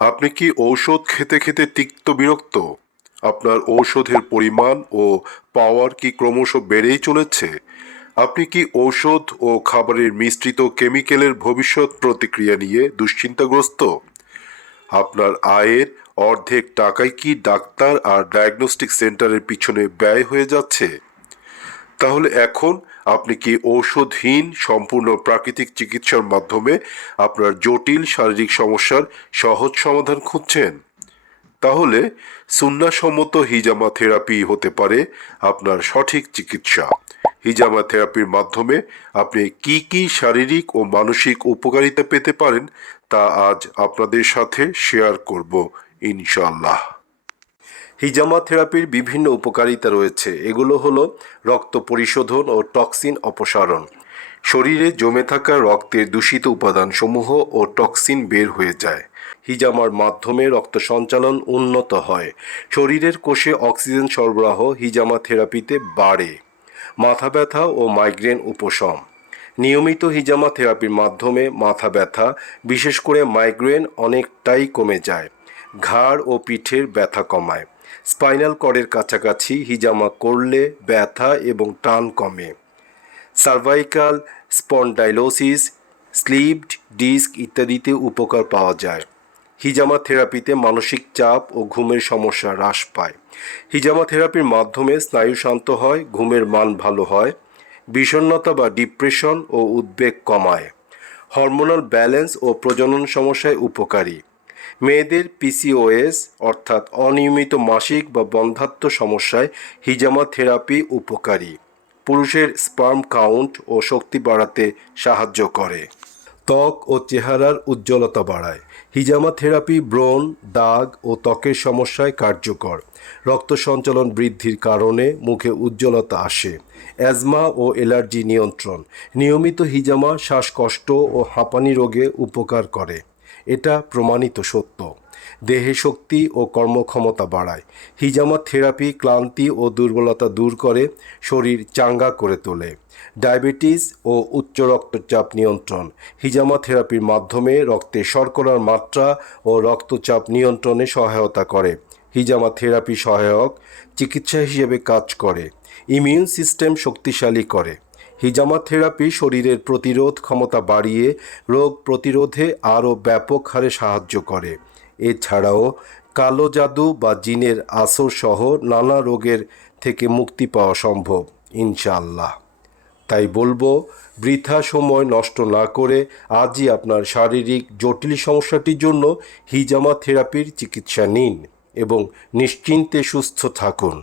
আপনি কি ঔষধ খেতে খেতে তিক্ত বিরক্ত? আপনার ঔষধের পরিমাণ ও পাওয়ার কি ক্রমশ বেড়েই চলেছে? আপনি কি ঔষধ ও খাবারের মিশ্রিত কেমিক্যালের ভবিষ্যৎ প্রতিক্রিয়া নিয়ে দুশ্চিন্তাগ্রস্ত? আপনার আয়ের অর্ধেক টাকায় কি ডাক্তার আর ডায়াগনস্টিক সেন্টারের পিছনে ব্যয় হয়ে যাচ্ছে? তাহলে এখন আপনি কি ঔষধহীন সম্পূর্ণ প্রাকৃতিক চিকিৎসার মাধ্যমে আপনার জটিল শারীরিক সমস্যার সহজ সমাধান খুঁজছেন? তাহলে সুন্নাসম্মত হিজামা থেরাপি হতে পারে আপনার সঠিক চিকিৎসা। হিজামা থেরাপির মাধ্যমে আপনি কি কি শারীরিক ও মানসিক উপকারিতা পেতে পারেন তা আজ আপনাদের সাথে শেয়ার করব ইনশাল্লাহ হিজামা থেরাপির বিভিন্ন উপকারিতা রয়েছে। এগুলো হলো রক্ত পরিশোধন ও টক্সিন অপসারণ। শরীরে জমে থাকা রক্তের দূষিত উপাদানসমূহ ও টক্সিন বের হয়ে যায়। হিজামার মাধ্যমে রক্ত সঞ্চালন উন্নত হয়। শরীরের কোষে অক্সিজেন সরবরাহ হিজামা থেরাপিতে বাড়ে। মাথা ব্যথা ও মাইগ্রেন উপশম। নিয়মিত হিজামা থেরাপির মাধ্যমে মাথা ব্যথা, বিশেষ করে মাইগ্রেন, অনেকটাই কমে যায়। ঘাড় ও পিঠের ব্যথা কমায়। স্পাইনাল কর্ডের কাছাকাছি হিজামা করলে ব্যথা এবং টান কমে। সার্ভাইকাল স্পন্ডাইলোসিস স্লিপড ডিস্ক ইত্যাদিতে উপকার পাওয়া যায়। হিজামা থেরাপিতে মানসিক চাপ ও ঘুমের সমস্যা হ্রাস পায়। হিজামা থেরাপির মাধ্যমে স্নায়ু শান্ত হয়, ঘুমের মান ভালো হয়, বিষণ্ণতা বা ডিপ্রেশন ও উদ্বেগ কমায়। হরমোনাল ব্যালেন্স ও প্রজনন সমস্যায় উপকারী। মেয়েদের পিসিওএস অর্থাৎ অনিয়মিত মাসিক বা বন্ধাত্ম সমস্যায় হিজামা থেরাপি উপকারী। পুরুষের স্পার্ম কাউন্ট ও শক্তি বাড়াতে সাহায্য করে। ত্বক ও চেহারার উজ্জ্বলতা বাড়ায়। হিজামা থেরাপি ব্রণ, দাগ ও ত্বকের সমস্যায় কার্যকর। রক্ত সঞ্চালন বৃদ্ধির কারণে মুখে উজ্জ্বলতা আসে। অ্যাজমা ও অ্যালার্জি নিয়ন্ত্রণ। নিয়মিত হিজামা শ্বাসকষ্ট ও হাঁপানি রোগে উপকার করে। এটা প্রমাণিত সত্য। দেহে শক্তি ও কর্মক্ষমতা বাড়ায়। হিজামা থেরাপি ক্লান্তি ও দুর্বলতা দূর করে, শরীর চাঙ্গা করে তোলে। ডায়াবেটিস ও উচ্চ রক্তচাপ নিয়ন্ত্রণ। হিজামা থেরাপির মাধ্যমে রক্তে শর্করার মাত্রা ও রক্তচাপ নিয়ন্ত্রণে সহায়তা করে। হিজামা থেরাপি সহায়ক চিকিৎসা হিসেবে কাজ করে। ইমিউন সিস্টেম শক্তিশালী করে। হিজামা থেরাপি শরীরের প্রতিরোধ ক্ষমতা বাড়িয়ে রোগ প্রতিরোধে আরও ব্যাপক হারে সাহায্য করে। এছাড়াও কালো জাদু বা জিনের আসর সহ নানা রোগের থেকে মুক্তি পাওয়া সম্ভব, ইনশাআল্লাহ। তাই বলব, বৃথা সময় নষ্ট না করে আজই আপনার শারীরিক জটিল সমস্যাটির জন্য হিজামা থেরাপির চিকিৎসা নিন এবং নিশ্চিন্তে সুস্থ থাকুন।